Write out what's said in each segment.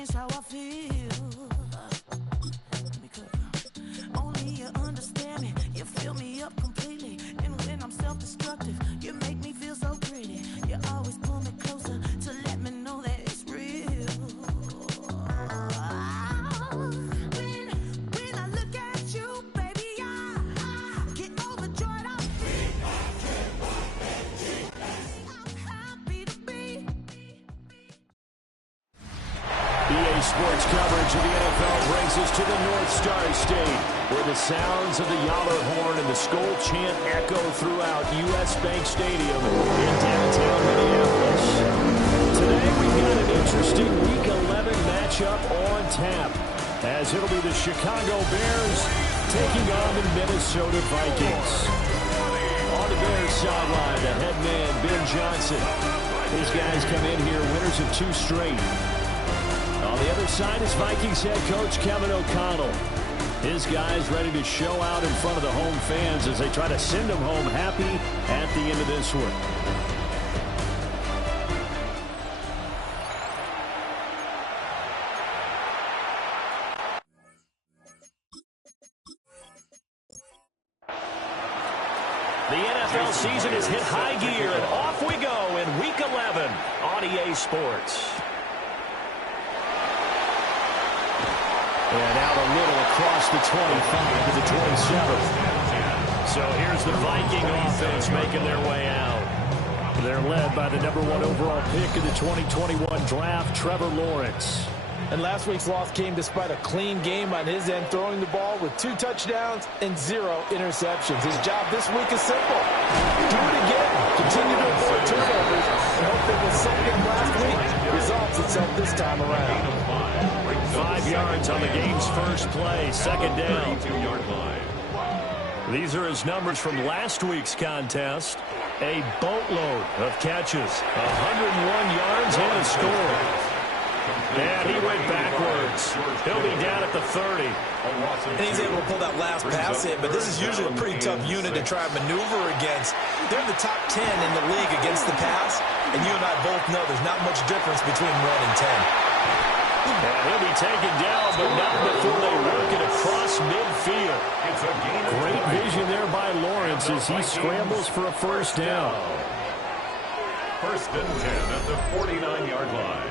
changed how I feel. Because only you understand me. You fill me up completely. And when I'm self-destructive, you make me feel so pretty. You always pull me closer to let me know that it's real. When I look at you, baby, I get overjoyed. I'm happy to be. EA Sports coverage of the NFL brings us to the North Star State, where the sounds of the Yaller horn and the Skol chant echo throughout U.S. Bank Stadium in downtown Minneapolis. Today we've got an interesting Week 11 matchup on tap, as it'll be the Chicago Bears taking on the Minnesota Vikings. On the Bears sideline, the head man, Ben Johnson. These guys come in here winners of 2 straight. On the other side is Vikings head coach Kevin O'Connell. His guys ready to show out in front of the home fans as they try to send them home happy at the end of this one. The NFL season has hit high gear, and off we go in Week 11 on EA Sports. And out a little across the 25 to the 27. So here's the Viking offense making their way out. They're led by the #1 overall pick in the 2021 draft, Trevor Lawrence. And last week's loss came despite a clean game on his end, throwing the ball with 2 touchdowns and 0 interceptions. His job this week is simple. Do it again. Continue to avoid turnovers and hope that the second last week resolves itself this time around. 5 yards on the game's first play, second down. These are his numbers from last week's contest. A boatload of catches, 101 yards and a score. And he went backwards. He'll be down at the 30. And he's able to pull that last pass in, but this is usually a pretty tough unit to try and maneuver against. They're in the top 10 in the league against the pass, and you and I both know there's not much difference between 1 and 10. And he'll be taken down, but not before they work it across midfield. Great vision there by Lawrence as he scrambles for a first down. First and 10 at the 49-yard line.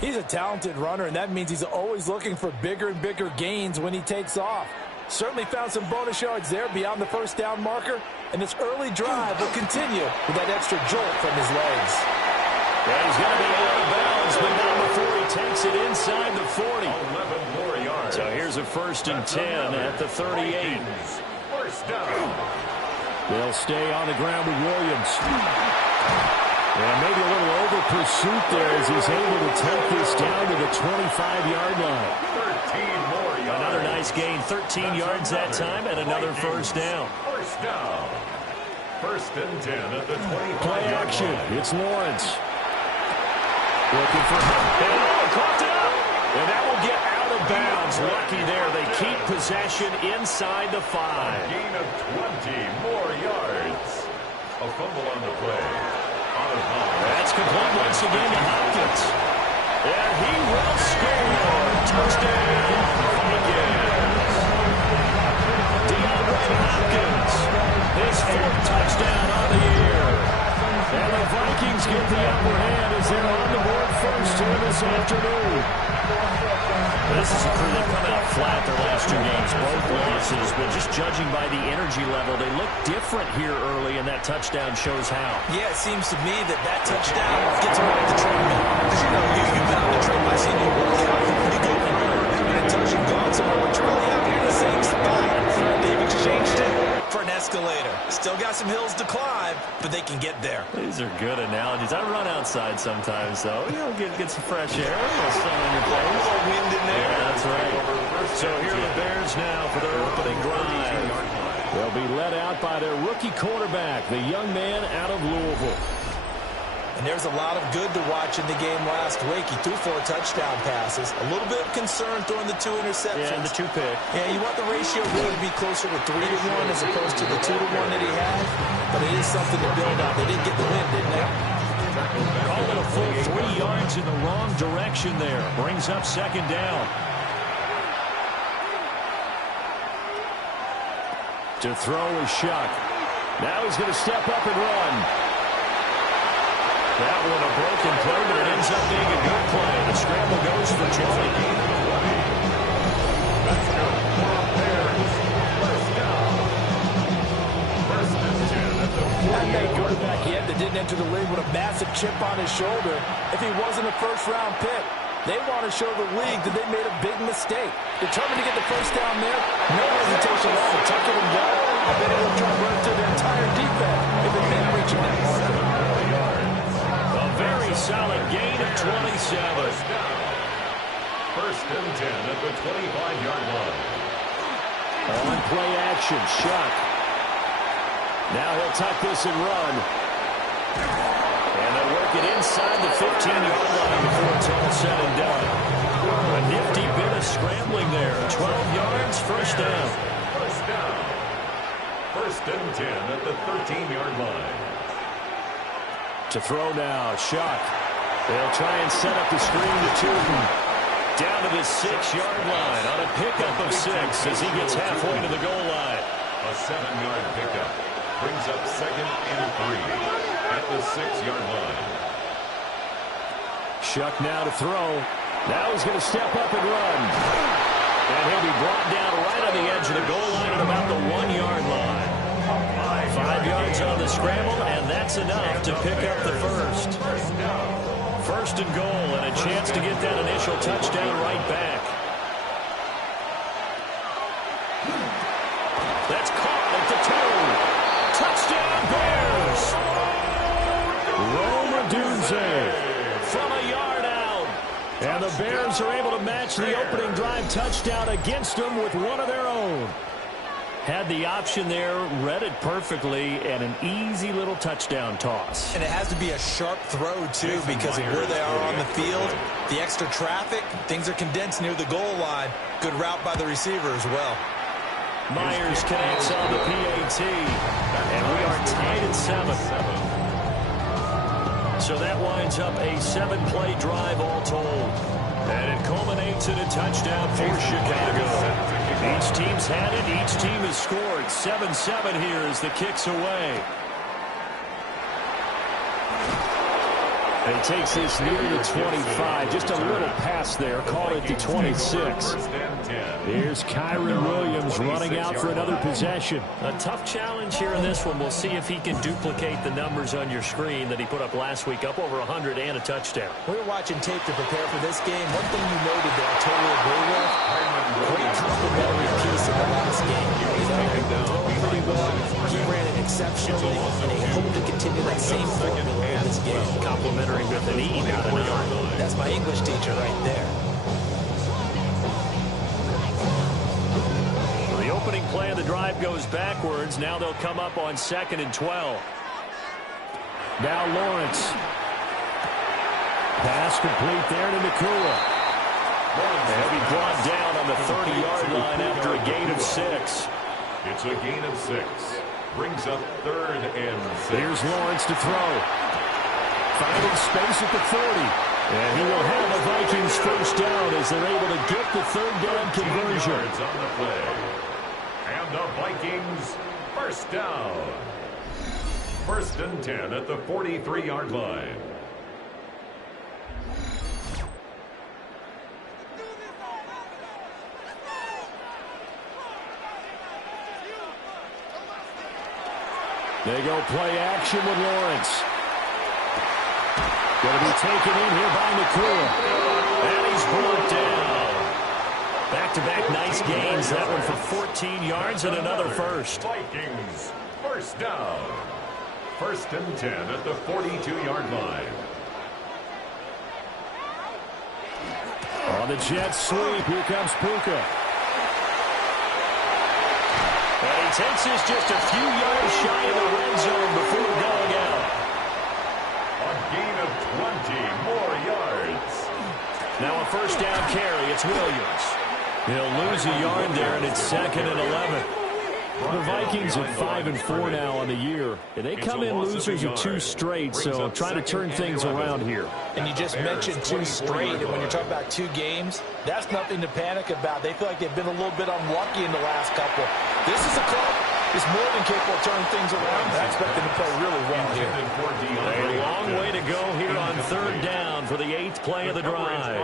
He's a talented runner, and that means he's always looking for bigger and bigger gains when he takes off. Certainly found some bonus yards there beyond the first down marker, and this early drive will continue with that extra jolt from his legs. Yeah, he's going to be out of bounds, but not before he takes it inside the 40. 11 more yards. So here's a first and 10 at the 38. First down. They'll stay on the ground with Williams. And maybe a little over pursuit there as he's able to take this down to the 25-yard line. 13 more yards. Another nice gain, 13 yards that time, and another first down. First down. First and 10 at the 25-yard Play action. line. It's Lawrence. Looking for him. And caught it up. And that will get out of bounds. Lucky there. They keep possession inside the 5. Gain of 20 more yards. A fumble on the play. That's complete once again to Hopkins. And he will score. Touchdown, Vikings. DeAndre Hopkins, his 4th touchdown on the year. And the Vikings get the upper hand as they're on the board first here this afternoon. This is a crew that come out flat their last 2 games, both losses, but just judging by the energy level, they look different here early, and that touchdown shows how. Yeah, it seems to me that touchdown gets them off the treadmill. Because you know, you've been on the treadmill. I've seen you work out. You go from a touch and gone somewhere, but you're really out here in the same spot. They've exchanged it for an escalator. Still got some hills to climb, but they can get there. These are good analogies. I run outside sometimes, though. You know, get some fresh air, a little sun on your face. A little wind in there. Yeah, that's right. So here are the Bears now for their opening drive. They'll be led out by their rookie quarterback, the young man out of Louisville. And there's a lot of good to watch in the game last week. He threw 4 touchdown passes. A little bit of concern throwing the 2 interceptions. Yeah, and the 2 pick. Yeah, you want the ratio really to be closer to 3-to-1 as opposed to the 2-to-1 that he had. But it is something to build on. They did get the win, didn't they? Call it a full 3 yards in the wrong direction there. Brings up 2nd down. To throw is Shuck. Now he's going to step up and run. That one a broken play, but it ends up being a good play. The scramble goes for 20. That's good. Bears. First down. First and 10 at the 40. That quarterback yet that didn't enter the league with a massive chip on his shoulder. If he wasn't a first-round pick, they want to show the league that they made a big mistake. Determined to get the first down there, no hesitation at all. Tuck it and go. I bet it'll try to run through the entire defense if it didn't reach that marker. A very solid gain of 27. First and 10 at the 25-yard line. On play action, Shuck. Now he'll tuck this and run. And they'll work it inside the 15-yard line before it's all said and done. A nifty bit of scrambling there. 12 yards, first down. First down. First and 10 at the 13-yard line. To throw now, Shuck. They'll try and set up the screen to Tootin. Down to the 6-yard line on a pickup of 6 as he gets halfway to the goal line. A 7-yard pickup brings up 2nd and 3 at the 6-yard line. Shuck now to throw. Now he's going to step up and run. And he'll be brought down right on the edge of the goal line at about the 1-yard line. 5 yards on the scramble, and that's enough to pick up the first. First and goal, and a chance to get that initial touchdown right back. That's caught at the 2. Touchdown, Bears! Rome Odunze from a yard out. And the Bears are able to match the opening drive touchdown against them with one of their own. Had the option there, read it perfectly, and an easy little touchdown toss. And it has to be a sharp throw, too, because of where they are on the field. The extra traffic, things are condensed near the goal line. Good route by the receiver as well. Myers connects on the PAT, and we are tied at 7. So that winds up a 7-play drive all told. And it culminates in a touchdown for Chicago. Each team's had it. Each team has scored. 7-7 here as the kick's away. And he takes this near the 25. Just a little pass there. Call it to 26. Here's Kyron Williams running out for another possession. A tough challenge here in this one. We'll see if he can duplicate the numbers on your screen that he put up last week. Up over 100 and a touchdown. We were watching tape to prepare for this game. One thing you noted that I totally agree with, great complimentary piece in the last game. He throwing pretty well. He ran it exceptionally, and he hoped to continue that same formula in this game. Complimentary with an E, not an R. That's my English teacher right there. The opening play of the drive goes backwards. Now they'll come up on 2nd and 12. Now Lawrence. Pass complete there to Nakua. They'll be brought down on the 30-yard line after a gain of 6. It's a gain of 6. Brings up 3rd and 6. Here's Lawrence to throw. Finding space at the 40. And he will have a Vikings first down as they're able to get the 3rd down conversion. Yards on the play. And the Vikings first down. First and 10 at the 43-yard line. They go play action with Lawrence. Going to be taken in here by Nakua. And he's brought down. Back-to-back nice gains. That one for 14 yards and another first. Vikings first down. First and 10 at the 42-yard line. On the jet sweep, here comes Puka. And he takes this just a few yards shy of the red zone before going out. A gain of 20 more yards. Now a first down carry. It's Williams. He'll lose a yard there, and it's 2nd and 11. The Vikings are 5-4 now on the year. They come in losers of 2 straight, so try to turn things around here. And you just mentioned 2 straight, and when you're talking about 2 games, that's nothing to panic about. They feel like they've been a little bit unlucky in the last couple. This is a club that's more than capable of turning things around. I expect them to play really well here. A long way to go here on 3rd down for the 8th play of the drive.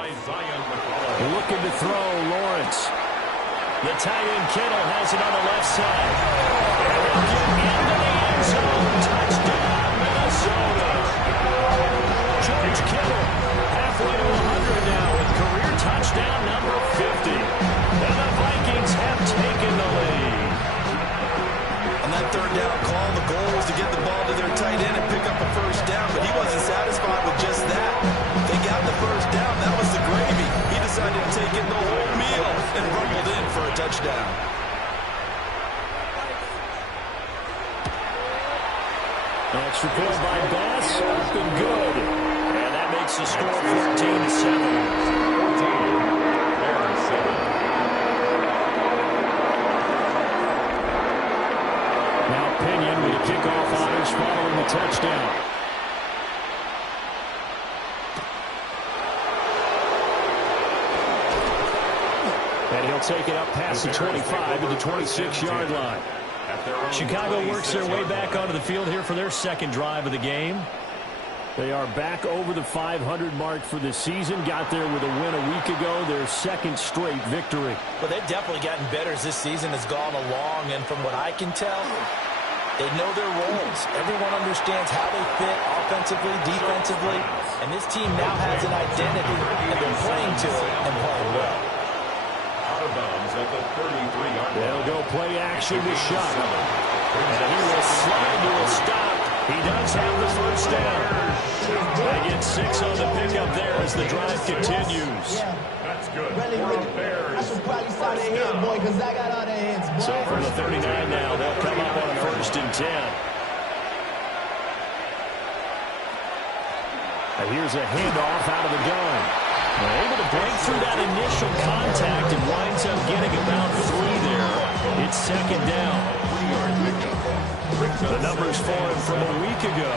Looking to throw, Lawrence. The tight end Kittle has it on the left side. And he'll get into the end zone. Touchdown, Minnesota. George Kittle halfway to 100 now with career touchdown number 50. And the Vikings have taken the lead. On that 3rd down call, the goal was to get the ball to their tight end and pick up a first down, but he wasn't satisfied with just that. They got the first down. That was the gravy. He decided to take in the whole meal and rumbled in for a touchdown. Extra point by Bass, up and good. And that makes the score 14-7. Now Pinion with a kickoff honors following the touchdown. And he'll take it up past the 25 to the 26-yard line. Chicago works their way back onto the field here for their 2nd drive of the game. They are back over the 500 mark for the season. Got there with a win a week ago, their 2nd straight victory. Well, they've definitely gotten better as this season has gone along, and from what I can tell, they know their roles. Everyone understands how they fit offensively, defensively, and this team now has an identity, and they're playing to it and playing well. Out of bounds at the 33-yard line. They'll go play action to Shuck. And he will slide to a stop. He does have the first down. They get 6 on the pickup there as the drive continues. That's good. I should probably start their head, boy, because I got all their heads, boy. So from the 39 now, they'll come up on 1st and 10. And here's a handoff out of the gun. They're able to break through that initial contact and winds up getting about 3 there. It's 2nd down. The numbers for him from a week ago,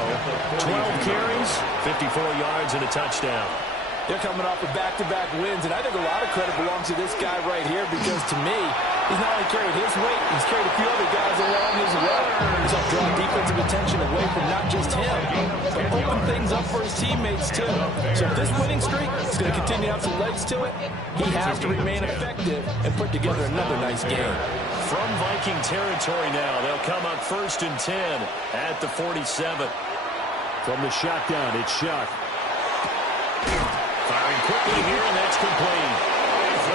12 carries, 54 yards, and a touchdown. They're coming off of back-to-back wins, and I think a lot of credit belongs to this guy right here because, to me, he's not only carried his weight, he's carried a few other guys along as well. He's helped draw defensive attention away from not just him, but open things up for his teammates, too. So if this winning streak is going to continue to have some legs to it, he has to remain effective and put together another nice game. From Viking territory now, they'll come up 1st and 10 at the 47. From the shotgun, it's Shuck. Firing quickly here, and that's complete.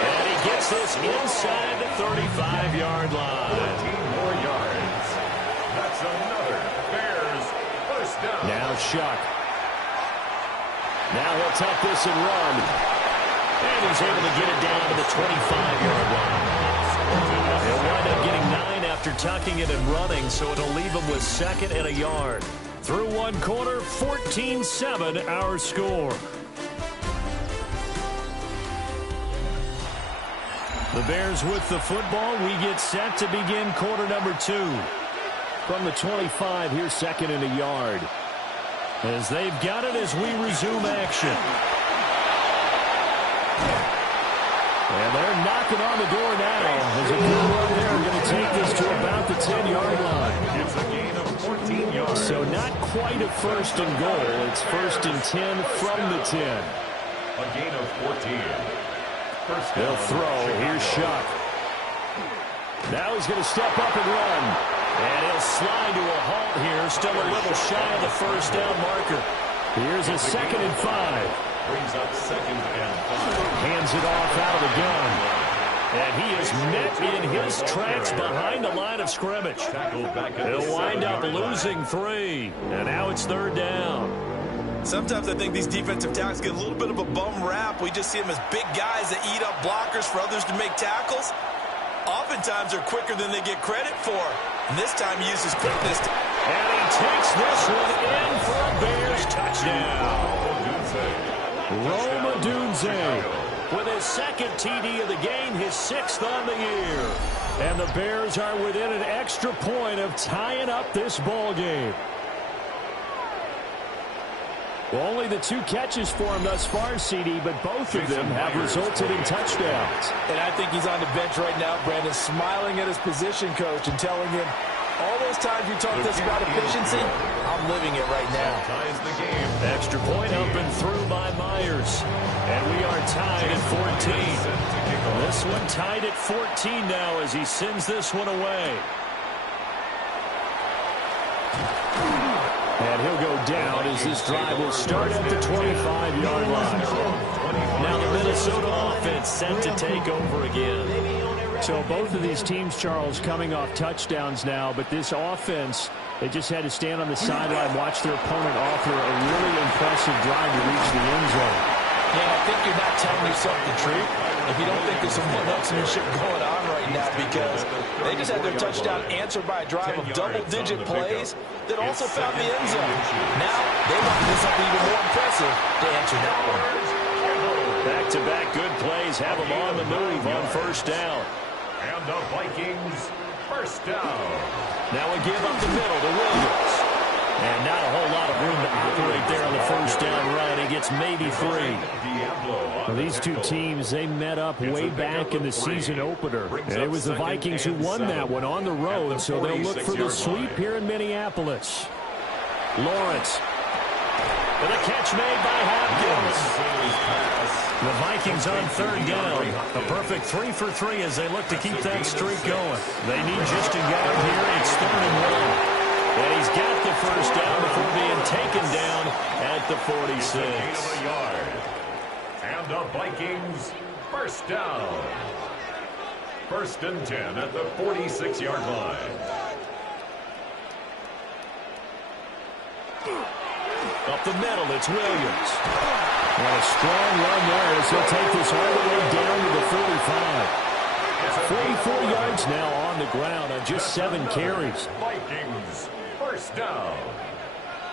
And he gets this inside the 35-yard line. 14 more yards. That's another Bears first down. Now Shuck. Now he'll tuck this and run. And he's able to get it down to the 25-yard line. He'll wind up getting 9 after tucking it and running, so it'll leave him with 2nd and a yard. Through 1 quarter, 14-7 our score. The Bears with the football. We get set to begin quarter number 2. From the 25, here's 2nd and a yard. As they've got it as we resume action. And they're knocking on the door now. As a good run there, going to take this to about the 10-yard line. It's a gain of 14 yards. So not quite a 1st and goal. It's 1st and 10 from the 10. A gain of 14. They'll throw. Here's Shuck. Now he's going to step up and run. And he'll slide to a halt here. Still a little shy of the first down marker. Here's a 2nd and 5. Brings up 2nd and 5. Hands it off out of the gun. And he is met in his tracks behind the line of scrimmage. He'll wind up losing 3. And now it's 3rd down. Sometimes I think these defensive tackles get a little bit of a bum rap. We just see them as big guys that eat up blockers for others to make tackles. Oftentimes they're quicker than they get credit for. And this time he uses quickness. And he takes this one in for a Bears touchdown. Rome Odunze with his second TD of the game, his 6th on the year. And the Bears are within an extra point of tying up this ball game. Well, only the 2 catches for him thus far, CD, but both of them have resulted in touchdowns. And I think he's on the bench right now, Brandon, smiling at his position coach and telling him, all those times you talked to us about efficiency, I'm living it right now. Extra point up and through by Myers. And we are tied at 14. This one tied at 14 now as he sends this one away. And he'll go down as this drive will start at the 25-yard line. Now the Minnesota offense set to take over again. So both of these teams, Charles, coming off touchdowns now, but this offense, they just had to stand on the sideline, watch their opponent offer a really impressive drive to reach the end zone. Yeah, I think you're not telling yourself the truth if you don't think there's some one-upsmanship going on right now, because they just had their touchdown answered by a drive of double-digit plays that also found the end zone. Now they want to do something even more impressive to answer that one. Back-to-back good plays have them on the move on first down. And the Vikings, first down. Now we give up the middle to Williams. And not a whole lot of room to operate there on the first down run. He gets maybe 3. Well, these two teams, they met up way back in the season opener. And it was the Vikings who won that one on the road, so they'll look for the sweep here in Minneapolis. Lawrence. And a catch made by Hopkins. The Vikings on third down. A perfect 3 for 3 as they look to keep that streak going. They need just a yard here. It's 3rd and 1. And he's got the first down before being taken down at the 46. And the Vikings, first down. 1st and 10 at the 46-yard line. Up the middle, it's Williams. And a strong run there as he'll take this all the way down to the 45. 44 yards now on the ground on just 7 carries. Vikings, first down.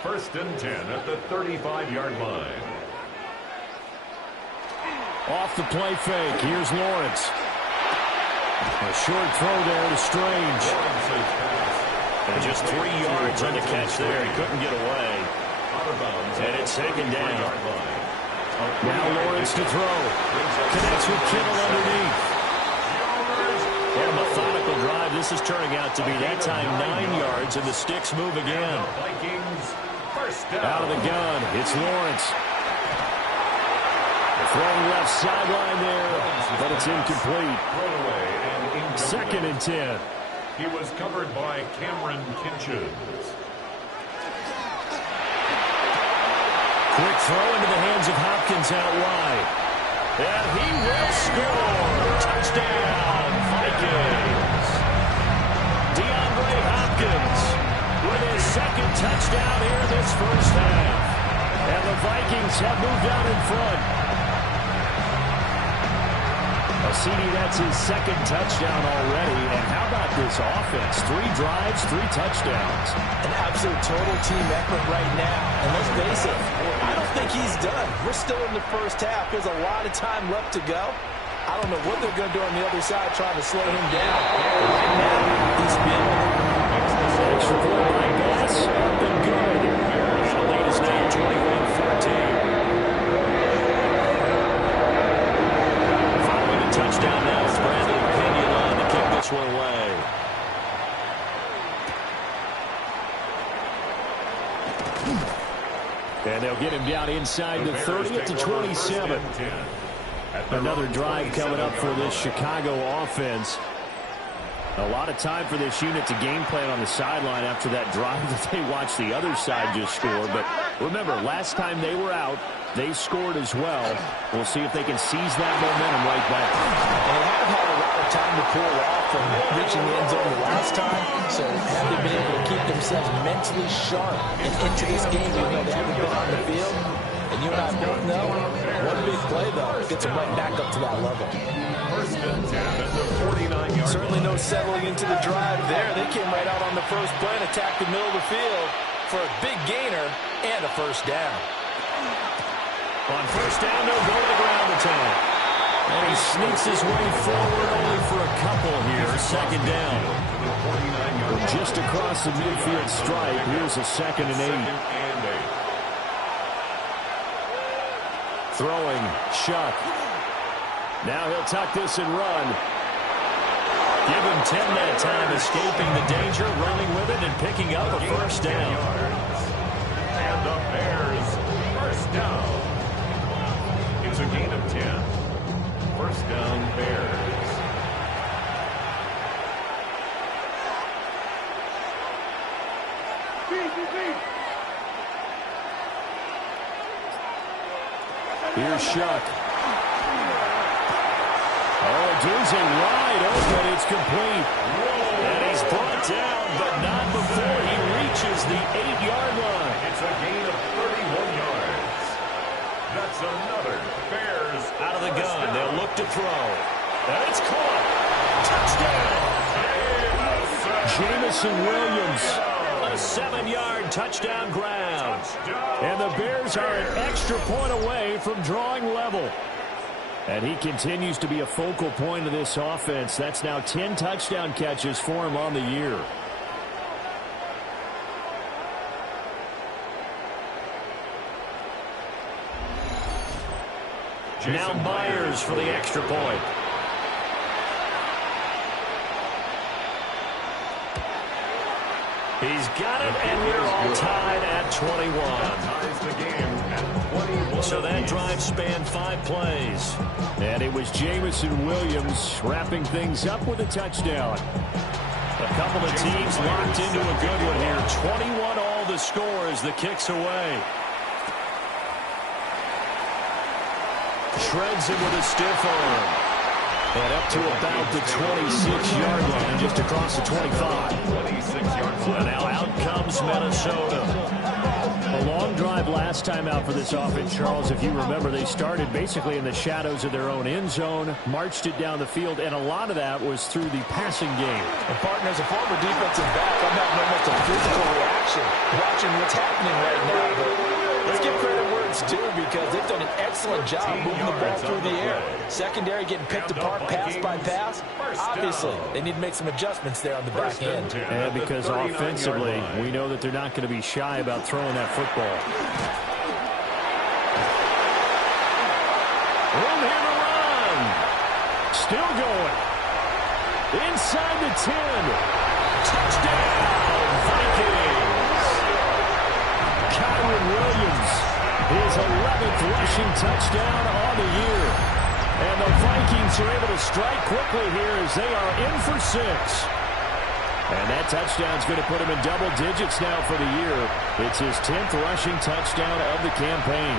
1st and 10 at the 35-yard line. Off the play fake, here's Lawrence. A short throw there to Strange. And just 3 yards on the catch there. He couldn't get away. And it's 2nd down. Now Lawrence to throw. Connects with Kittle underneath. And a methodical drive. This is turning out to be that time 9 yards, and the sticks move again. Out of the gun, it's Lawrence. Throwing left sideline there, but it's incomplete. 2nd and 10. He was covered by Cameron Kinchins. Quick throw into the hands of Hopkins out wide. And he will score. Touchdown, Vikings. DeAndre Hopkins with his 2nd touchdown here this first half. And the Vikings have moved out in front. CD, that's his 2nd touchdown already. And how about this offense? 3 drives, 3 touchdowns. An absolute total team effort right now. And let's face it, I don't think he's done. We're still in the first half. There's a lot of time left to go. I don't know what they're going to do on the other side trying to slow him down. Right now, he's been. Extra point by Bass. Up and good. The lead is now 21-14. Touchdown now is Bradley Pinion to kick this one away. And they'll get him down inside the 30 at the 27. Another drive coming up for this Chicago offense. A lot of time for this unit to game plan on the sideline after that drive that they watched the other side just score. But remember, last time they were out, they scored as well. We'll see if they can seize that momentum right back. And they have had a lot of time to pull off from reaching the end zone the last time. So have they been able to keep themselves mentally sharp and into this game even though they haven't been on the field? And you and I both know, one big play, though, gets them right back up to that level. First and 10 at the 49-yard. Certainly no settling into the drive there. They came right out on the first play and attacked the middle of the field for a big gainer and a first down. On first down, they'll go to the ground attack. And he sneaks his way forward only for a couple here. Second down. Just across the midfield stripe, here's a 2nd and 8. Throwing, Shuck. Now he'll tuck this and run. Give him 10 that time, escaping the danger, running with it, and picking up a first down. And the Bears, first down. It's a gain of 10. First down, Bears. Here's Shuck. Oh, Dunze wide open. It's complete. And he's brought down, but not before he reaches the 8-yard line. It's a gain of 31 yards. That's another Bears Out of the gun. They'll look to throw. And it's caught. Touchdown. Jamison Williams. A 7-yard touchdown grab. And the Bears are an extra point away from drawing level. And he continues to be a focal point of this offense. That's now 10 touchdown catches for him on the year. Now Myers for the extra point. He's got it, and we're all tied at 21. So that drive spanned 5 plays. And it was Jamison Williams wrapping things up with a touchdown. A couple of teams locked into a good one here. 21 all the score as the kick's away. Shreds him with a stiff arm. And up to about the 26-yard line, just across the 25. And now out comes Minnesota. A long drive last time out for this offense, Charles. If you remember, they started basically in the shadows of their own end zone, marched it down the field, and a lot of that was through the passing game. And partner, as a former defensive back, I'm having almost a physical reaction watching what's happening right now. But let's give credit where it's due, because they've done an excellent job moving the ball through the air. Secondary getting picked apart pass by pass. Obviously, they need to make some adjustments there on the back end. And because offensively, we know that they're not going to be shy about throwing that football. Room here to run. Still going. Inside the 10. Touchdown, Vikings. Kyron Williams, his 11th rushing touchdown on the year. And the Vikings are able to strike quickly here as they are in for 6. And that touchdown's going to put him in double digits now for the year. It's his 10th rushing touchdown of the campaign.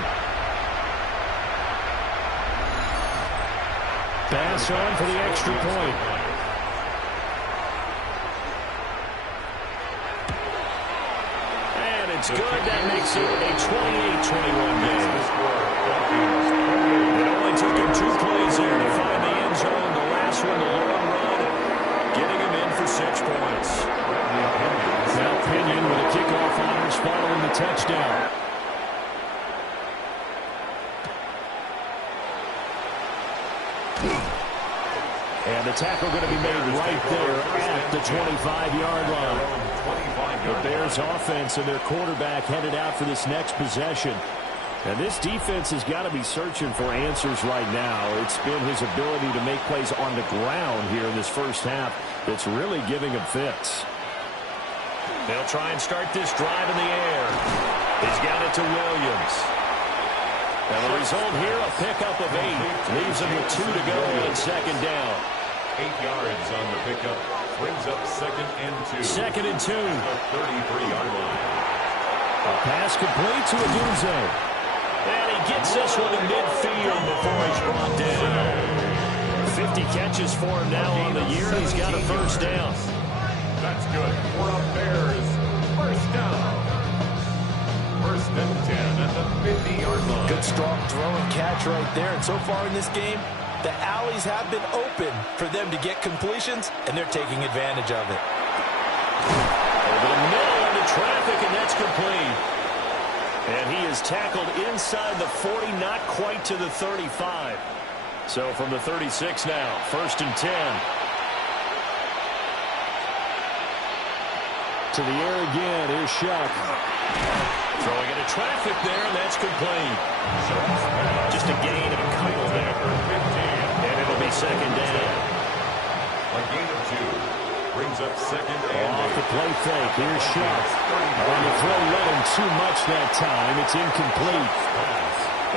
Pass on for the extra point. And it's good. That makes it a 28-21 game. It only took him 2 plays here to find the end zone. The last one, the long run, getting him in for 6 points. Now Pinion with a kickoff honors following the touchdown. And the tackle going to be made right there at the 25-yard line. The Bears offense and their quarterback headed out for this next possession. And this defense has got to be searching for answers right now. It's been his ability to make plays on the ground here in this first half that's really giving him fits. They'll try and start this drive in the air. He's got it to Williams. And the result here, a pickup of 8. Leaves him with 2 to go on second down. 8 yards on the pickup. Brings up 2nd and 2. 2nd and 2. The 33-yard line. A pass complete to Dunze. And he gets this one in midfield before he's brought down. 50 catches for him now on the year. He's got a first down. That's good for the Bears. First down. 1st and 10 at the 50-yard yard line. Good, strong throw and catch right there. And so far in this game, the alleys have been open for them to get completions, and they're taking advantage of it. Over the middle into traffic, and that's complete. And he is tackled inside the 40, not quite to the 35. So from the 36 now, 1st and 10. To the air again, here's Shuck. Throwing into traffic there, and that's complete. Just a gain of a couple there. And it'll be 2nd down. A gain of 2. Brings up 2nd and Off the play fake, here's Shuck. On the throw, let him too much that time. It's incomplete.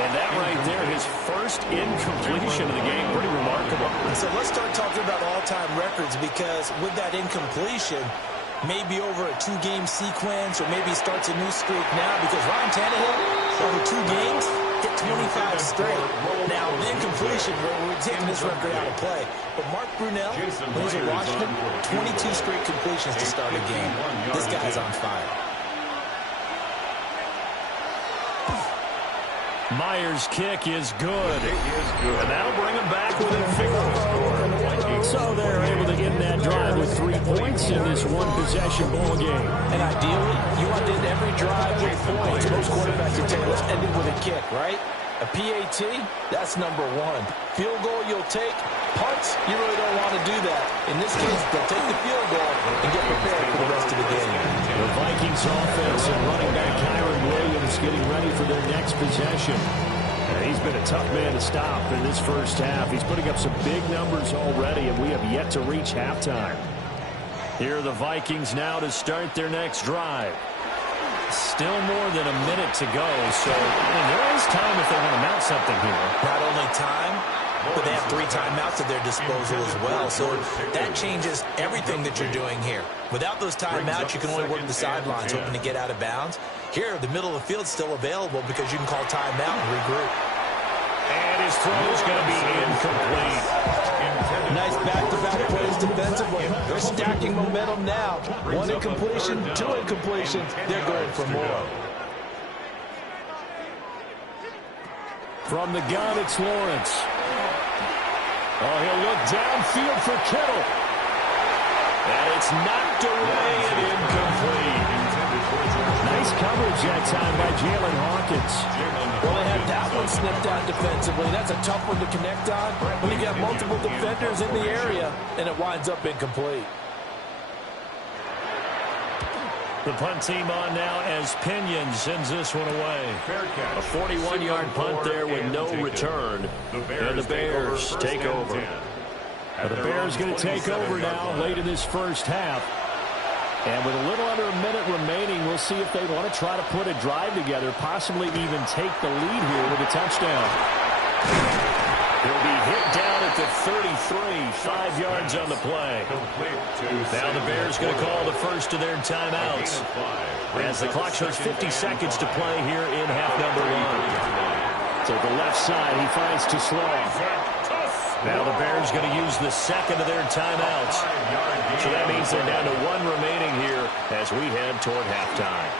And that right there, his first incompletion of the game, pretty remarkable. So let's start talking about all-time records, because with that incompletion, maybe over a 2-game sequence, or maybe starts a new streak now, because Ryan Tannehill, over 2 games, hit 25 straight. Now, the incompletion, we're taking this record out of play. But Mark Brunell, when he's in Washington, 22 straight completions to start a game. This guy's on fire. Myers' kick is good. And that'll bring him back within 4. So they're able to end that drive with 3 points in this one-possession ball game. And ideally, you want to end every drive with points. Most quarterbacks would say, let's end it with a kick, right? A PAT, that's number 1. Field goal you'll take. Punts, you really don't want to do that. In this case, they'll take the field goal and get prepared for the rest of the game. The Vikings offense and running back Kyron Williams getting ready for their next possession. He's been a tough man to stop in this first half. He's putting up some big numbers already, and we have yet to reach halftime. Here are the Vikings now to start their next drive. Still more than a minute to go, so there is time if they want to mount something here. Not only time, but they have 3 timeouts at their disposal as well, so that changes everything that you're doing here. Without those timeouts, you can only work the sidelines, hoping to get out of bounds. Here, the middle of the field's still available because you can call timeout and regroup. And his throw is going to be incomplete. Nice back-to-back plays defensively. They're stacking momentum now. 1 incompletion, 2 incompletions. They're going for more. From the gun, it's Lawrence. Oh, he'll look downfield for Kittle. And it's knocked away and incomplete. Nice coverage that time by Jalen Hawkins. Well, they had that one snipped out defensively. That's a tough one to connect on when you got multiple defenders in the area, and it winds up incomplete. The punt team on now as Pinion sends this one away. A 41-yard punt there with no return. And the Bears take over. The Bears going to take over now late in this first half. And with a little under a minute remaining, we'll see if they want to try to put a drive together, possibly even take the lead here with a touchdown. He'll be hit down at the 33, 5 yards on the play. Now the Bears going to call the first of their timeouts as the clock shows 50 seconds to play here in half number 1. To the left side, he finds Slaw. Now the Bears going to use the second of their timeouts. So that means they're down to 1 remaining here as we head toward halftime.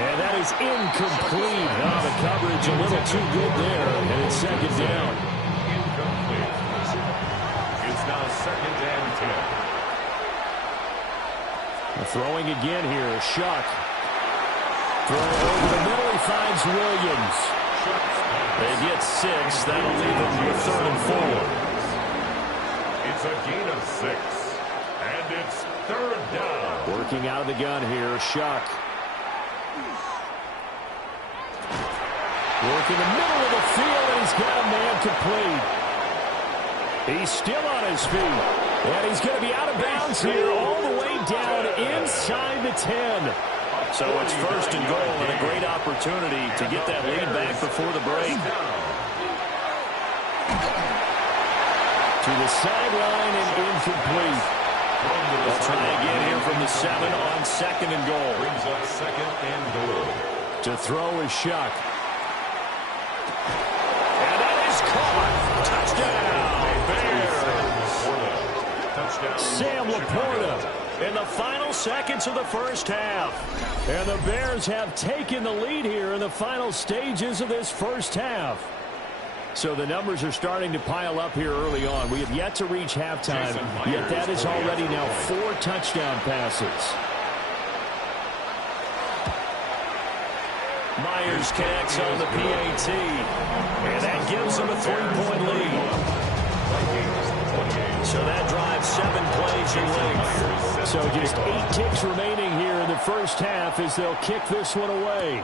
And that is incomplete. Now the coverage a little too good there, and it's 2nd down. Incomplete. It's now 2nd and 10. Throwing again here, Shuck. Throwing over the middle, he finds Williams. They get 6. That'll leave them with 3rd and 4. It's a gain of 6. And it's 3rd down. Working out of the gun here, Shuck. Working the middle of the field, and he's got a man complete. He's still on his feet. And he's going to be out of bounds here all the way down inside the 10. So it's 1st and goal, and a great opportunity to get that lead back before the break. To the sideline and incomplete. They'll try again here from the 7 on 2nd and goal. Brings up 2nd and goal. To throw is Shuck. And that is caught. Touchdown, Bears. Touchdown. Sam Laporta in the final seconds of the first half. And the Bears have taken the lead here in the final stages of this first half. So the numbers are starting to pile up here early on. We have yet to reach halftime, yet that is already now 4 touchdown passes. Myers connects on the PAT, and that gives them a 3-point lead. So that drives 7 plays in length. So just 8 ticks remaining here in the first half as they'll kick this one away.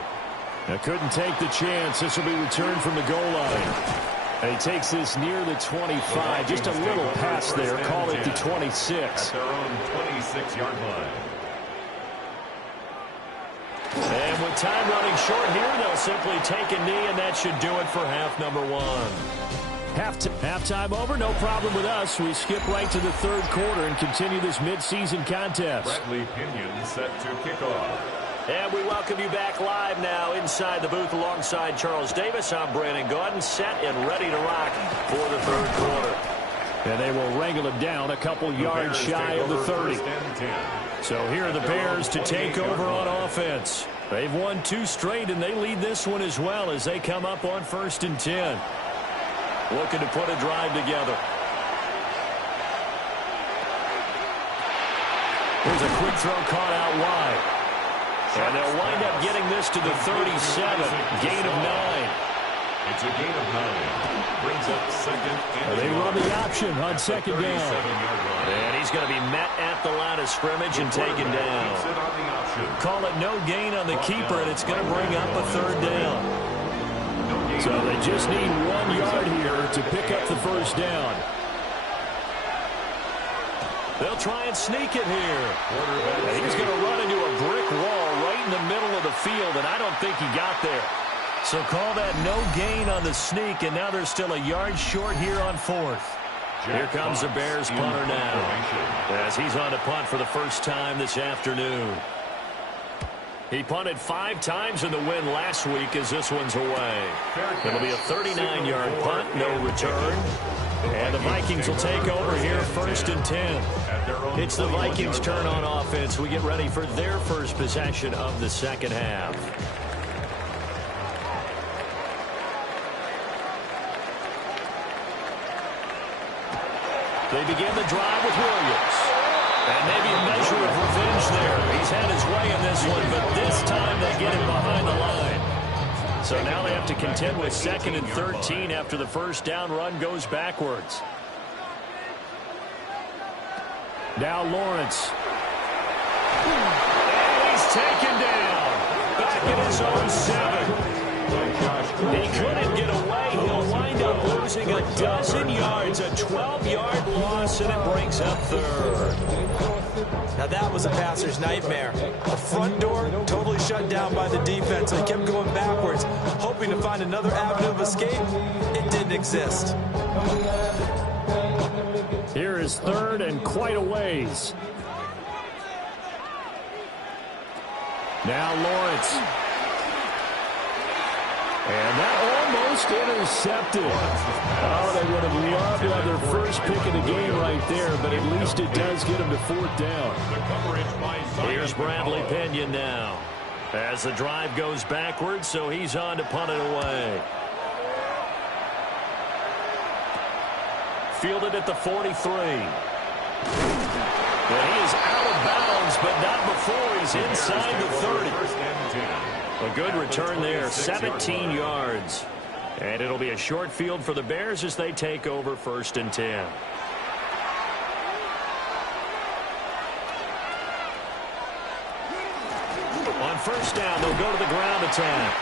Now couldn't take the chance. This will be returned from the goal line. And he takes this near the 25. Just a little pass there. Call it the 26. At their own 26-yard line. And with time running short here, they'll simply take a knee, and that should do it for half number 1. Halftime over, no problem with us. We skip right to the third quarter and continue this midseason contest. Bradley Pinion set to kick off. And we welcome you back live now inside the booth alongside Charles Davis. I'm Brandon Gaudin, set and ready to rock for the third quarter. And they will wrangle it down a couple yards shy of the 30. So here are the Bears to take over on offense. They've won 2 straight, and they lead this one as well as they come up on 1st and 10. Looking to put a drive together. Here's a quick throw caught out wide. And they'll wind up getting this to the 37. Gain of 9. It's a gain of 9. Brings up second. And they run the option on 2nd down. And he's going to be met at the line of scrimmage and taken down. Call it no gain on the keeper, and it's going to bring up a 3rd down. So they just need 1 yard here to pick up the 1st down. They'll try and sneak it here. And he's going to run into a brick wall right in the middle of the field, and I don't think he got there. So call that no gain on the sneak, and now they're still a yard short here on 4th. Here comes the Bears punter now, as he's on to punt for the first time this afternoon. He punted 5 times in the win last week as this one's away. It'll be a 39-yard punt, no return. And the Vikings will take over here 1st and 10. It's the Vikings' turn on offense. We get ready for their first possession of the second half. They begin the drive with Williams. And maybe a measure of revenge there. He's had his way in this one, but this time they get him behind the line. So now they have to contend with 2nd and 13 after the first down run goes backwards. Now Lawrence. And he's taken down. Back in his own 7. He couldn't get away. He'll wind up losing a dozen yards, a 12-yard loss, and it brings up 3rd. Now that was a passer's nightmare. The front door totally shut down by the defense. They kept going backwards, hoping to find another avenue of escape. It didn't exist. Here is 3rd and quite a ways. Now Lawrence. And that almost intercepted. Oh, they would have loved to have their first pick of the game right there, but at least it does get them to 4th down. Here's Bradley Pinion now. As the drive goes backwards, so he's on to punt it away. Fielded at the 43. Well, he is out of bounds, but not before he's inside the 30. A good return there, 17 yards. And it'll be a short field for the Bears as they take over 1st and 10. On 1st down, they'll go to the ground attack.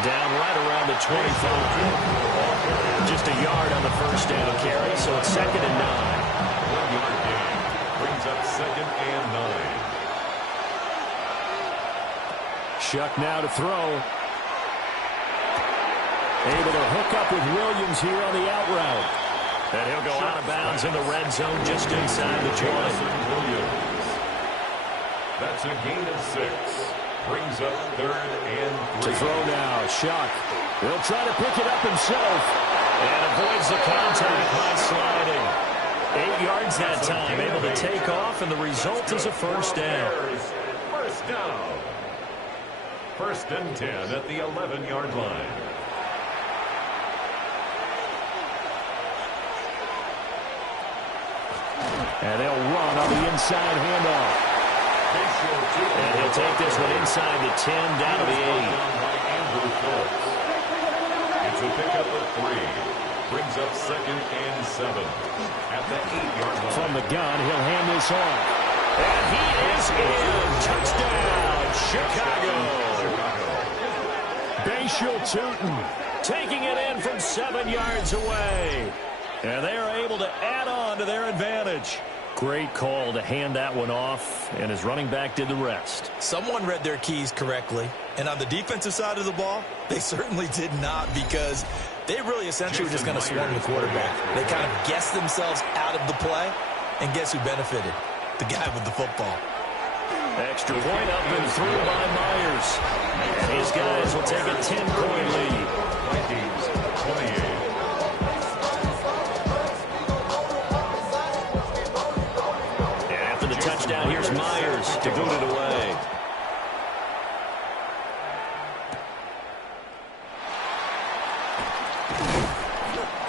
Down right around the 25. Just a yard on the first down carry, so it's 2nd and 9. 1-yard gain brings up 2nd and 9. Shuck now to throw. Able to hook up with Williams here on the out route. And he'll go out of bounds in the red zone just inside the 20. That's a gain of 6. Brings up 3rd and 3. To throw now, Shuck. He'll try to pick it up himself. And avoids the contact by sliding. 8 yards that time, able to take off, and the result is a first down. First down. 1st and 10 at the 11-yard line. And they'll run on the inside handoff. And he'll take this one inside the 10, down to the 8. It's a pickup of 3. Brings up 2nd and 7 at the 8-yard line. From the gun, he'll hand this off. And he is in. Touchdown, Chicago. Bashal Tootin taking it in from 7 yards away. And they are able to add on to their advantage. Great call to hand that one off, and his running back did the rest. Someone read their keys correctly, and on the defensive side of the ball, they certainly did not, because they really essentially were just going to swarm the quarterback. They kind of guessed themselves out of the play, and guess who benefited? The guy with the football. Extra point up and through by Myers. And his guys will take a 10-point lead. Vikings 28. Touchdown, here's Myers to boot it away.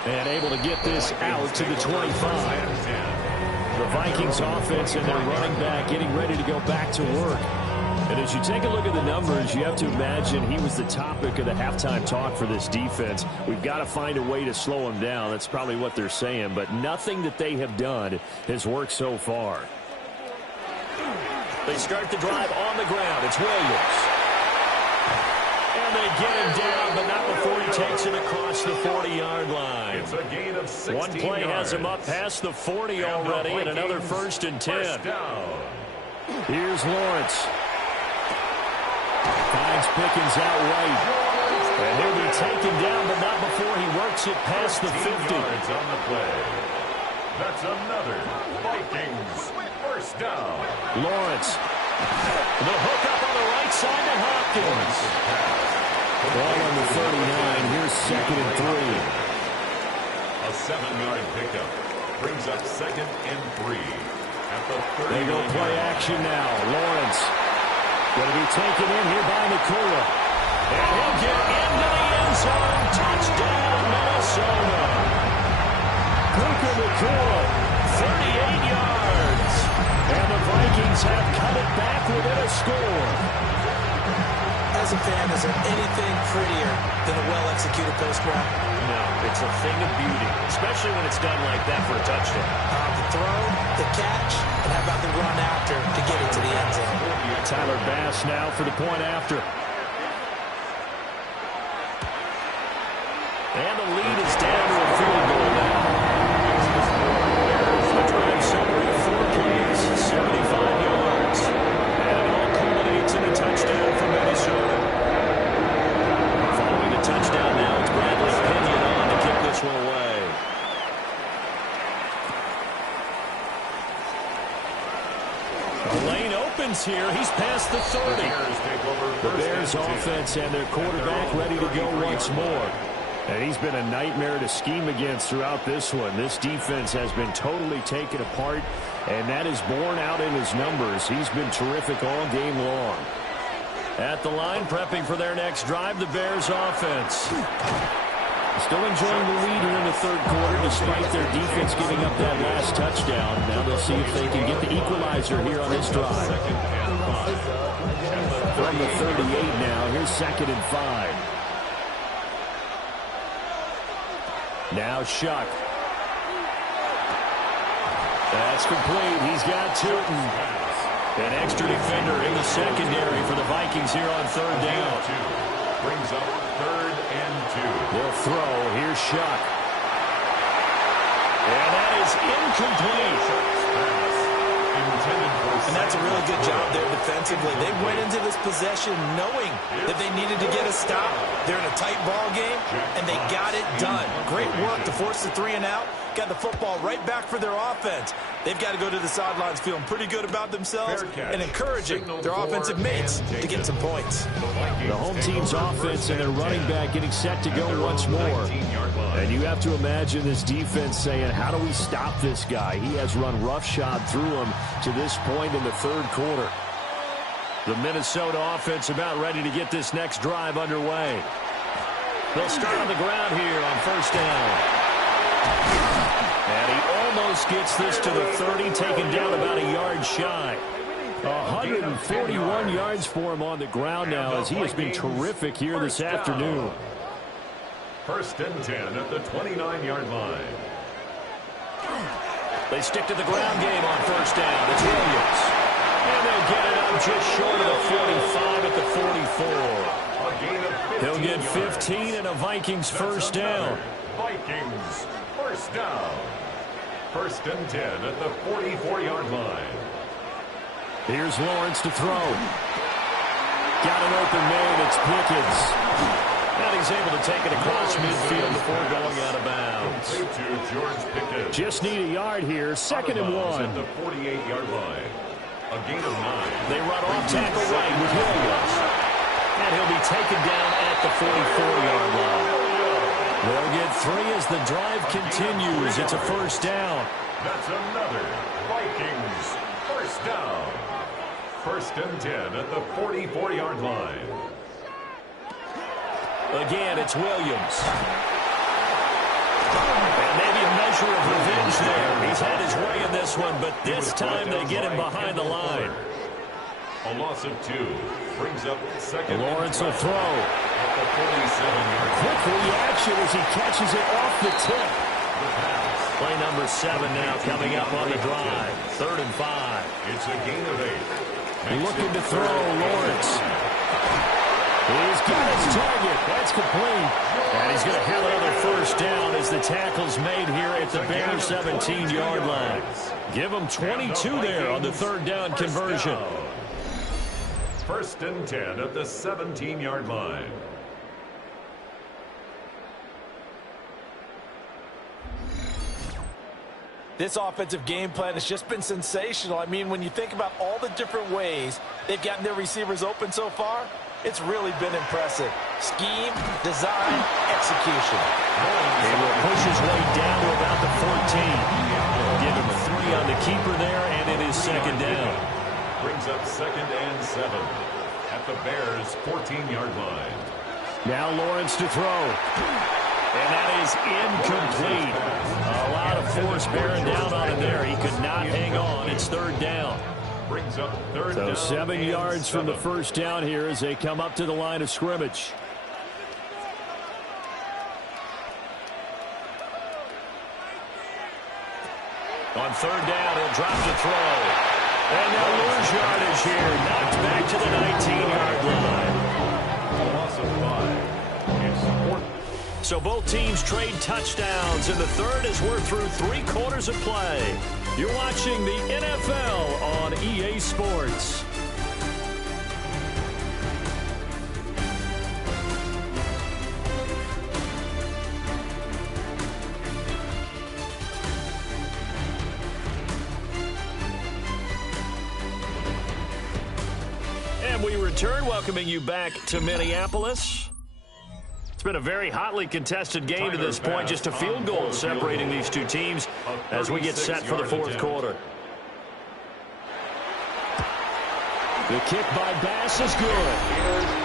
And able to get this out to the 25. The Vikings offense and their running back getting ready to go back to work. And as you take a look at the numbers, you have to imagine he was the topic of the halftime talk for this defense. We've got to find a way to slow him down. That's probably what they're saying. But nothing that they have done has worked so far. They start the drive on the ground. It's Williams. And they get him down, but not before he takes it across the 40-yard line. It's a gain of 16 One play yards. has him up past the 40 already, and another 1st and 10. Here's Lawrence. Finds Pickens out right. And he'll be taken down, but not before he works it past the 50. Yards on the play. That's another Vikings first down. Lawrence. The hook up on the right side to Hopkins. Ball on the 39. Here's 2nd and 3. A 7-yard pickup. Brings up 2nd and 3. At the 30. They go play action now. Lawrence. Going to be taken in here by Nakua. And he'll get into the end zone. Touchdown, Minnesota. Puka Nakua, 38 yards. And the Vikings have cut it back within a score. As a fan, is there anything prettier than a well-executed post route? No, it's a thing of beauty, especially when it's done like that for a touchdown. The throw, the catch, and how about the run after to get it to the end zone? Tyler Bass now for the point after. And the lead is down to a field goal now. The drive summary, 4 plays, 75 yards. And it all culminates in a touchdown for Minnesota. Following the touchdown now, it's Bradley Pinion on to kick this one away. The lane opens here. He's past the 30. The Bears offense and their quarterback ready to go once more. And he's been a nightmare to scheme against throughout this one. This defense has been totally taken apart, and that is borne out in his numbers. He's been terrific all game long. At the line, prepping for their next drive, the Bears offense. Still enjoying the lead here in the 3rd quarter, despite their defense giving up that last touchdown. Now they'll see if they can get the equalizer here on this drive. From the 38 now, here's 2nd and 5. Now Shuck. That's complete. He's got Tootin. An extra defender in the secondary for the Vikings here on 3rd down. Brings up 3rd and 2. They'll throw. Here's Shuck. And that is incomplete. And that's a really good job there defensively. defensively. They went into this possession knowing that they needed to get a stop. They're in a tight ball game, and they got it done. Great work to force the 3 and out. Got the football right back for their offense. They've got to go to the sidelines feeling pretty good about themselves and encouraging their offensive mates to get some points. The home team's offense and their running back getting set to go once more. And you have to imagine this defense saying, how do we stop this guy? He has run roughshod through him to this point in the third quarter. The Minnesota offense about ready to get this next drive underway. They'll start on the ground here on first down. And he almost gets this to the 30, taken down about a yard shy. 141 yards for him on the ground now as he has been terrific here this afternoon. First and 10 at the 29-yard line. They stick to the ground game on first down. It's Williams. And they'll get it up just short of the 45 at the 44. He'll get 15 and a Vikings first down. Vikings first down. First and 10 at the 44-yard line. Here's Lawrence to throw. Got an open man. It's Pickens. And he's able to take it across midfield before going out of bounds. Just need a yard here. Second and 1. At the 48-yard line. A gain of 9. They run off tackle right with Williams. And he'll be taken down at the 44-yard line. They'll get 3 as the drive continues. It's a first down. That's another Vikings first down. First and 10 at the 44-yard line. Again, it's Williams. And maybe a measure of revenge there. He's had his way in this one, but this time they get him behind the line. A loss of 2 brings up second. Lawrence will throw. At the 47-yard line. Quick reaction as he catches it off the tip. Play number 7 now coming up on the drive. 3rd and 5. It's a gain of 8. Looking to throw, Lawrence. He's got his target. That's complete. And he's going to have another first down as the tackle's made here at the Bears 17-yard line. Give them 22 there on the 3rd down conversion. First and 10 at the 17-yard line. This offensive game plan has just been sensational. I mean, when you think about all the different ways they've gotten their receivers open so far, it's really been impressive. Scheme, design, execution. He will push his way down to about the 14. Give him 3 on the keeper there, and it is second down. Brings up 2nd and 7 at the Bears' 14-yard line. Now Lawrence to throw. And that is incomplete. A lot of force bearing down on him there. He could not hang on. It's 3rd down. Brings up 3rd so down. 7 yards from the first down here as they come up to the line of scrimmage. On 3rd down, he'll drop the throw. And they'll lose yardage here. Knocked back to the 19-yard line. A loss of 5. It's 4th. So both teams trade touchdowns, and the 3rd as we're through 3 quarters of play. You're watching the NFL on EA Sports. And we return, welcoming you back to Minneapolis. It's been a very hotly contested game to this point. Just a field goal separating these two teams as we get set for the 4th quarter. The kick by Bass is good.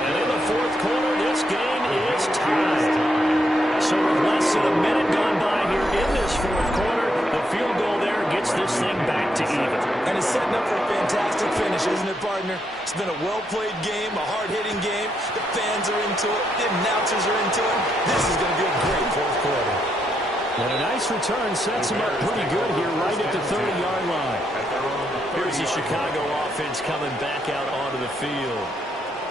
And in the 4th quarter, this game is tied. So with less than a minute gone by here in this 4th quarter, the field goal there gets this thing back to even. And it's setting up for a fantastic finish, isn't it, partner? It's been a well-played game, a hard-hitting game. The fans are into it. The announcers are into it. This is going to be a great 4th quarter. And a nice return sets him up pretty good here right at the 30-yard line. Here's the Chicago offense coming back out onto the field.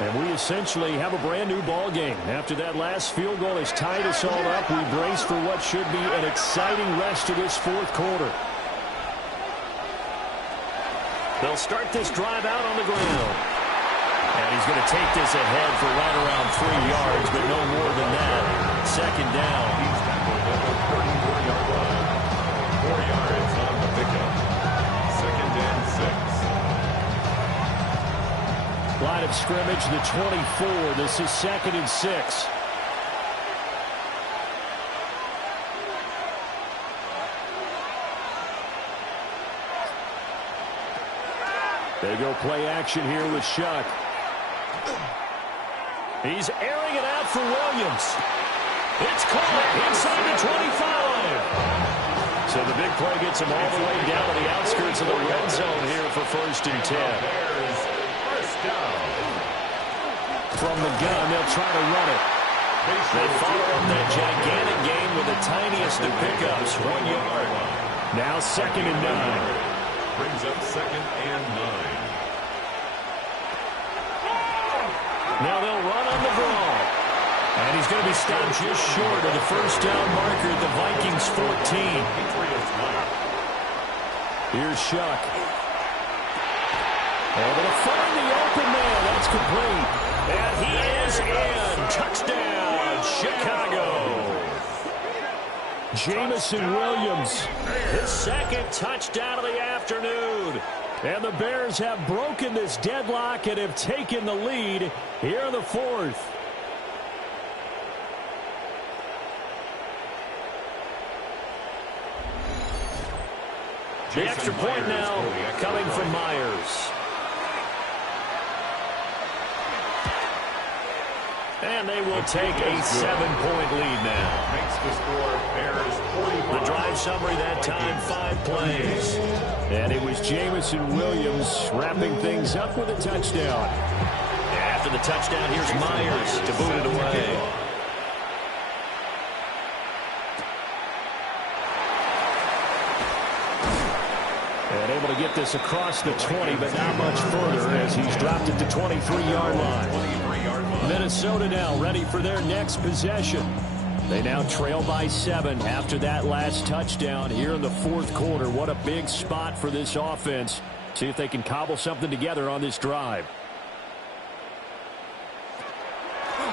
And we essentially have a brand-new ball game. After that last field goal has tied us all up, we brace for what should be an exciting rest of this 4th quarter. They'll start this drive out on the ground. he's going to take this ahead for right around 3 yards, but no more than that. Second down. He's tackled at the 34-yard line. 4 yards on the pickup. Second and 6. Line of scrimmage, the 24. This is 2nd and 6. They go play action here with Shuck. He's airing it out for Williams. It's caught inside the 25. So the big play gets him all the way down to the outskirts of the red zone here for 1st and 10. First down. From the gun, they'll try to run it. They follow up that gigantic gain with the tiniest of pickups, 1 yard. Now 2nd and 9. Brings up 2nd and 9. Now they'll run on the ball. And he's going to be stopped just short of the first down marker at the Vikings 14. Here's Shuck. Able to find the open man. That's complete. And he is in. Touchdown, Chicago. Jamison Williams, his 2nd touchdown of the afternoon. And the Bears have broken this deadlock and have taken the lead here in the 4th. The extra point now coming from Myers. And they will take a 7-point lead now. Makes the score Bears 45. The drive summary that time, 5 plays. And it was Jamison Williams wrapping things up with a touchdown. After the touchdown, here's Myers to boot it away. And able to get this across the 20, but not much further as he's dropped it to 23-yard line. Minnesota now ready for their next possession. They now trail by 7 after that last touchdown here in the 4th quarter. What a big spot for this offense. See if they can cobble something together on this drive.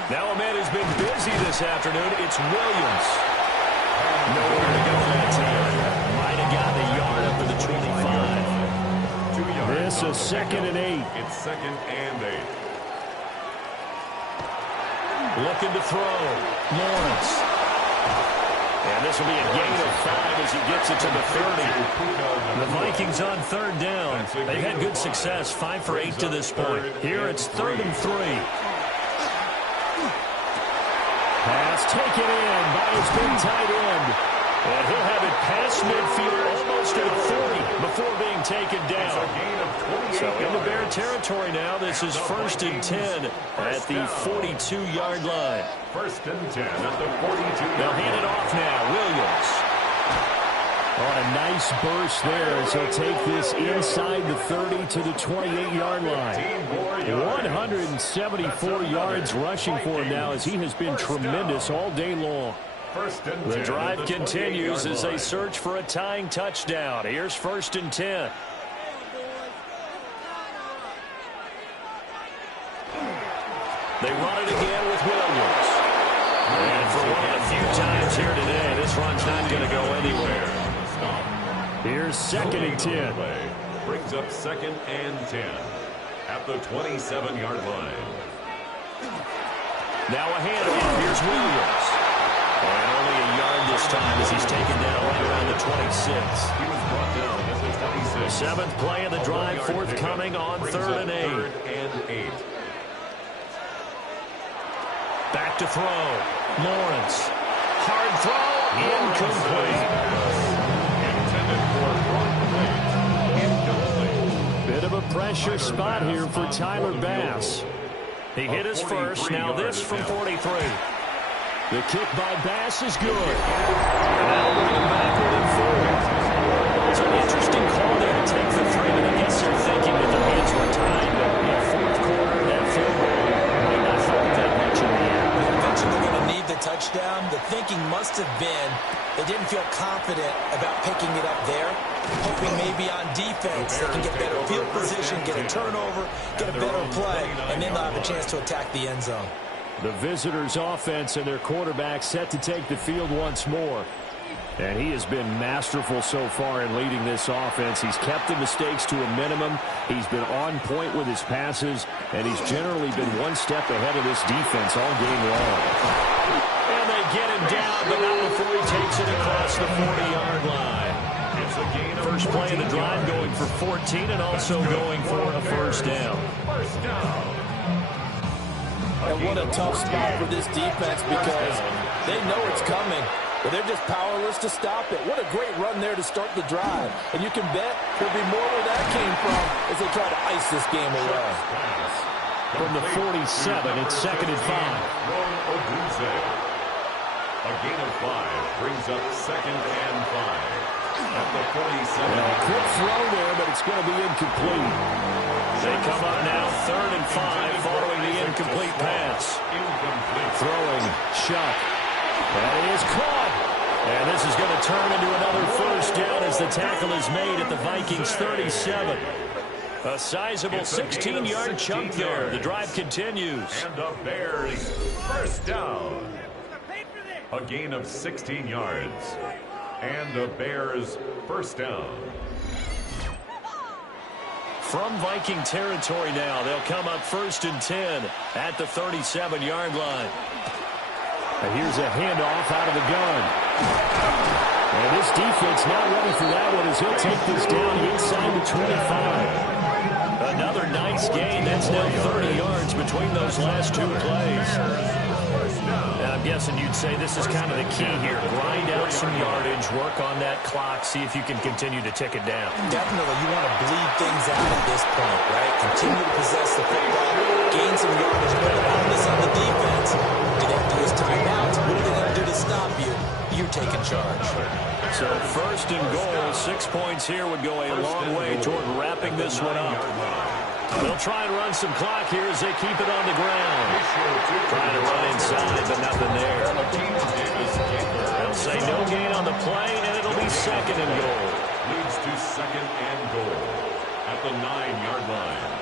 Now a man who's been busy this afternoon. It's Williams. Nowhere to go that time. Might have gotten a yard up to the 25. 2 yards. This is 2nd and 8. It's 2nd and 8. Looking to throw. Lawrence. And this will be a gain of 5 as he gets it to the 30. The Vikings on 3rd down. They've had good success, 5 for 8 to this point. Here it's 3rd and 3. Pass taken in by his big tight end. And he'll have it past midfield almost to the 40 before being taken down. So in the Bear territory now, this is 1st and 10 at the 42-yard line. 1st and 10 at the 42. They'll hand it off now. Williams. On a nice burst there as he'll take this inside the 30 to the 28-yard line. 174 yards rushing for him now as he has been tremendous all day long. The drive continues as they search for a tying touchdown. Here's 1st and 10. They run it again with Williams. And for one of the few times here today, this run's not going to go anywhere. Here's 2nd and 10. Brings up 2nd and 10 at the 27-yard line. Now a handoff. Here's Williams. And only a yard this time as he's taken down right around the 26. He was brought down at the 26. 7th play of the drive forthcoming on 3rd and 8. 3rd and 8. Back to throw. Lawrence. Hard throw. Incomplete. Intended for Incomplete. Bit of a pressure spot here for Tyler Bass. He hit his first. Now this from 43. The kick by Bass is good. Now looking backward and forward. It's an interesting call there to take the 3, but I guess they're thinking that the hands were tied. But in the 4th quarter, that field goal might not help that much in the end. Eventually going to need the touchdown. touchdown, the thinking must have been they didn't feel confident about picking it up there, hoping maybe on defense they can get better field position, get a turnover, get a better play, and then they'll have a chance to attack the end zone. The visitors' offense and their quarterback set to take the field once more. And he has been masterful so far in leading this offense. He's kept the mistakes to a minimum. He's been on point with his passes, and he's generally been one step ahead of this defense all game long. And they get him down, but not before he takes it across the 40-yard line. First play of the drive going for 14 and also going for a first down. And what a tough spot for this defense because they know it's coming, but they're just powerless to stop it. What a great run there to start the drive. And you can bet there'll be more where that came from as they try to ice this game away. From the 47, it's 2nd and 5. A gain of 5 brings up 2nd and 5. At the 47. Well, quick throw there, but it's going to be incomplete. They come up now 3rd and 5 following the incomplete pass. Throwing, Shuck. That is caught. And this is going to turn into another first down as the tackle is made at the Vikings 37. A sizable 16-yard chunk there. The drive continues. And the Bears first down. A gain of 16 yards. And the Bears first down. From Viking territory now, they'll come up 1st and 10 at the 37-yard line. And here's a handoff out of the gun. And this defense not ready for that one as he'll take this down inside the 25. Another nice gain. That's now 30 yards between those last two plays. And I'm guessing you'd say this is kind of the key here. Grind out some yardage, work on that clock, see if you can continue to tick it down. Definitely, you want to bleed things out at this point, right? Continue to possess the football, gain some yardage, put an onus on the defense. Do they have to use timeouts? What are they going to do to stop you? You're taking charge. So 1st and goal, 6 points here would go a long way toward wrapping this one up. They'll try and run some clock here as they keep it on the ground. Trying to run inside, but nothing there. They'll say no gain on the play, and it'll be 2nd and goal. Leads to 2nd and goal at the 9-yard line.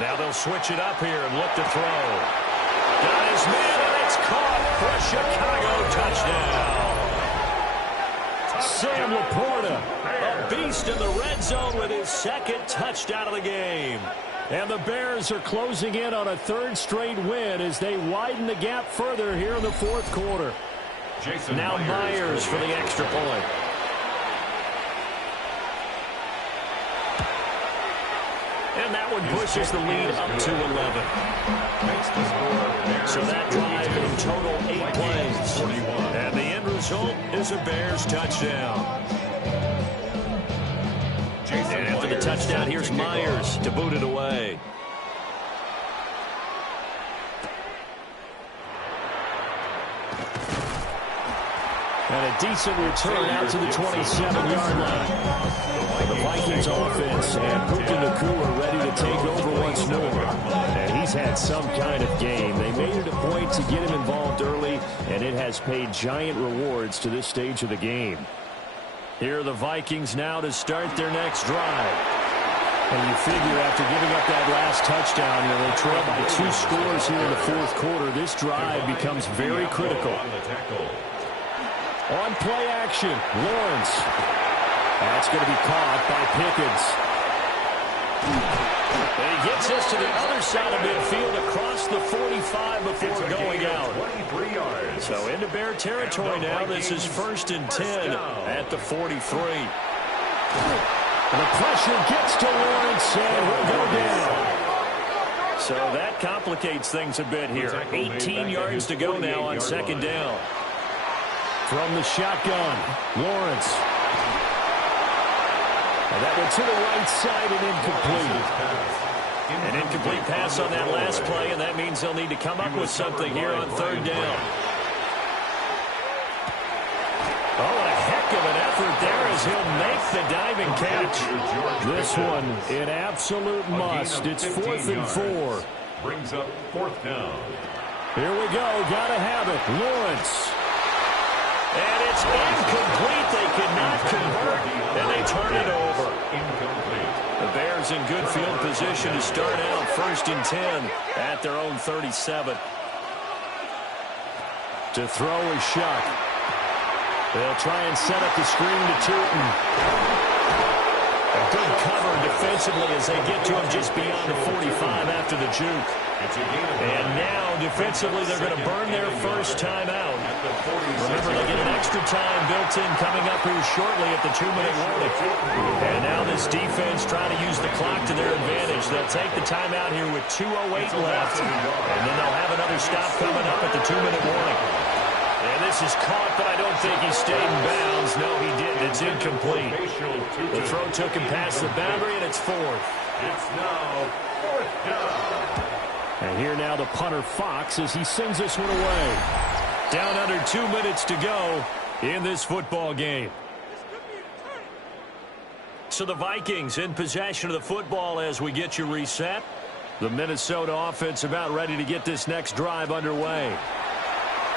Now they'll switch it up here and look to throw. Got his man, and it's caught for a Chicago touchdown. Sam Laporta, a beast in the red zone with his 2nd touchdown of the game. And the Bears are closing in on a 3rd straight win as they widen the gap further here in the 4th quarter. Now Myers for the extra point. And that one pushes the lead up to 11. So that drive in total 8 plays. And the end result is a Bears touchdown. And after the touchdown, here's Myers to boot it away. And a decent return out to the 27-yard line. The Vikings offense and Wk11 are ready to take over once more. And he's had some kind of game. They made it a point to get him involved early, and it has paid giant rewards to this stage of the game. Here are the Vikings now to start their next drive. And you figure after giving up that last touchdown, they trail by 2 scores here in the 4th quarter. This drive becomes very critical. On play action, Lawrence. That's going to be caught by Pickens. And he gets us to the other side of midfield across the 45 before going out. So into Bear territory now. This is 1st and 10 at the 43. The pressure gets to Lawrence, and he'll go down. So that complicates things a bit here. 18 yards to go now on 2nd down. From the shotgun, Lawrence. And that one to the right side and incomplete. An incomplete pass on that last play, and that means they'll need to come up with something here on 3rd down. Oh, what a heck of an effort there as he'll make the diving catch. This one, an absolute must. It's 4th and 4. brings up 4th down. Here we go. Got to have it. Lawrence. And it's incomplete. They could not convert, and they turn it over. Incomplete. The Bears in good field position to start out 1st and 10 at their own 37. To throw is Shuck. They'll try and set up the screen to Tootin. A good cover defensively as they get to him just beyond the 45 after the juke. And now defensively they're going to burn their first time out. Remember, they get an extra time built in coming up here shortly at the 2-minute warning. And now this defense trying to use the clock to their advantage. They'll take the timeout here with 2:08 left. And then they'll have another stop coming up at the 2-minute warning. And this is caught, but I don't think he stayed in bounds. No, he didn't. It's incomplete. The throw took him past the boundary, and it's 4th. It's now 4th down. And here now the punter Fox as he sends this one away. Down under 2 minutes to go in this football game. So the Vikings in possession of the football as we get you reset. The Minnesota offense about ready to get this next drive underway.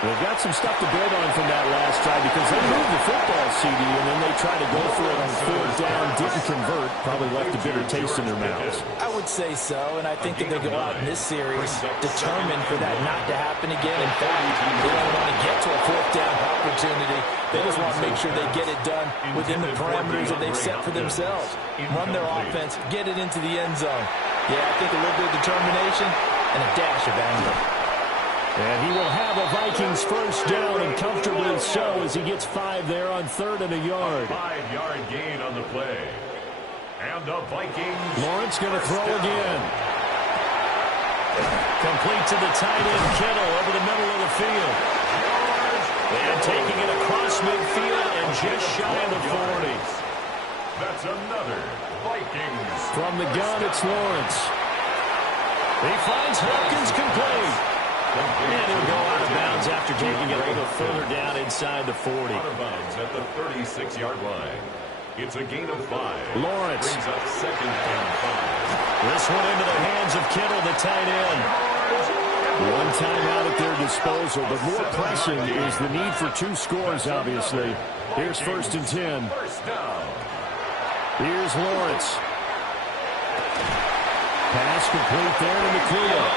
They've got some stuff to build on from that last drive because they moved the football, CD, and then they tried to go for it on 4th down, didn't convert, probably left a bitter taste in their mouths. I would say so, and I think that they go out in this series determined for that not to happen again. In fact, they don't want to get to a 4th down opportunity. They just want to make sure they get it done within the parameters that they've set for themselves. Run their offense, get it into the end zone. Yeah, I think a little bit of determination and a dash of anger. And he will have a Vikings first down, and comfortably so as he gets 5 there on 3rd and a yard. 5-yard gain on the play. And the Vikings. Lawrence going to throw again. Complete to the tight end, Kittle, over the middle of the field. And taking it across midfield and just shy of the 40. That's another Vikings. From the gun, it's Lawrence. He finds Hopkins complete. And he'll go out of bounds after taking it a little further down inside the 40. Out of bounds at the 36-yard line. It's a gain of 5. Lawrence. Brings up 2nd and 5. This one into the hands of Kittle, the tight end. One timeout at their disposal, but more pressing is the need for 2 scores, obviously. Here's 1st and 10. First down. Here's Lawrence. Pass complete there to McClure.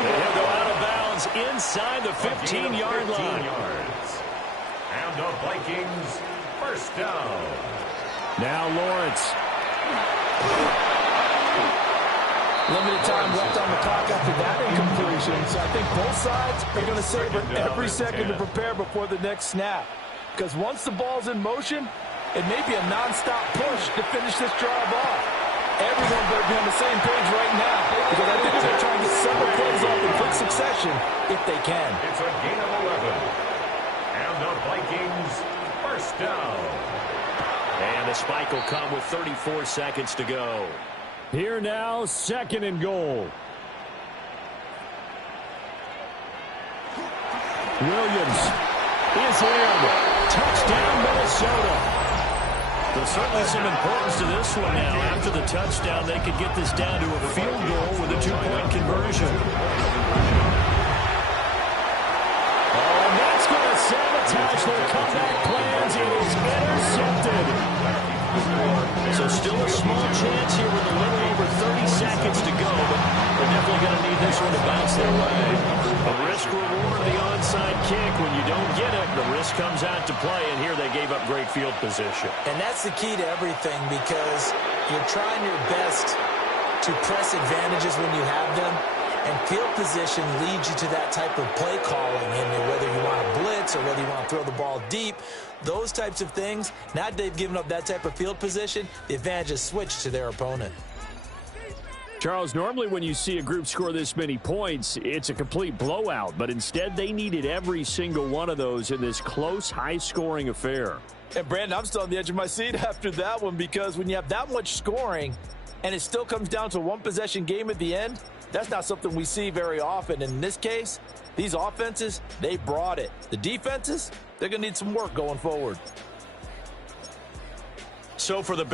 He'll go out of bounds inside the 15-yard line. And the Vikings first down. Now Lawrence. Limited time left on the clock after that incompletion. So I think both sides are going to savor every second to prepare before the next snap. Because once the ball's in motion, it may be a nonstop push to finish this drive off. Everyone better be on the same page right now because I think they're trying to get several plays off in quick succession if they can. It's a gain of 11. And the Vikings first down. And the spike will come with 34 seconds to go. Here now, 2nd and goal. Williams is in. Touchdown, Minnesota. There's certainly some importance to this one now. After the touchdown, they could get this down to a field goal with a 2-point conversion. Oh, and that's going to sabotage their comeback plans. It is intercepted. So still a small chance here with a little over 30 seconds to go, but they're definitely going to need this one to bounce their way. The risk-reward of the onside kick. When you don't get it, the risk comes out to play, and here they gave up great field position. And that's the key to everything because you're trying your best to press advantages when you have them, and field position leads you to that type of play calling, and whether you want to blitz or whether you want to throw the ball deep, those types of things. Now that they've given up that type of field position, the advantage is switched to their opponent. Charles, normally when you see a group score this many points, it's a complete blowout, but instead they needed every single one of those in this close, high-scoring affair. And Brandon, I'm still on the edge of my seat after that one because when you have that much scoring and it still comes down to a one-possession game at the end, that's not something we see very often. In this case, these offenses, they brought it. The defenses, they're going to need some work going forward. So for the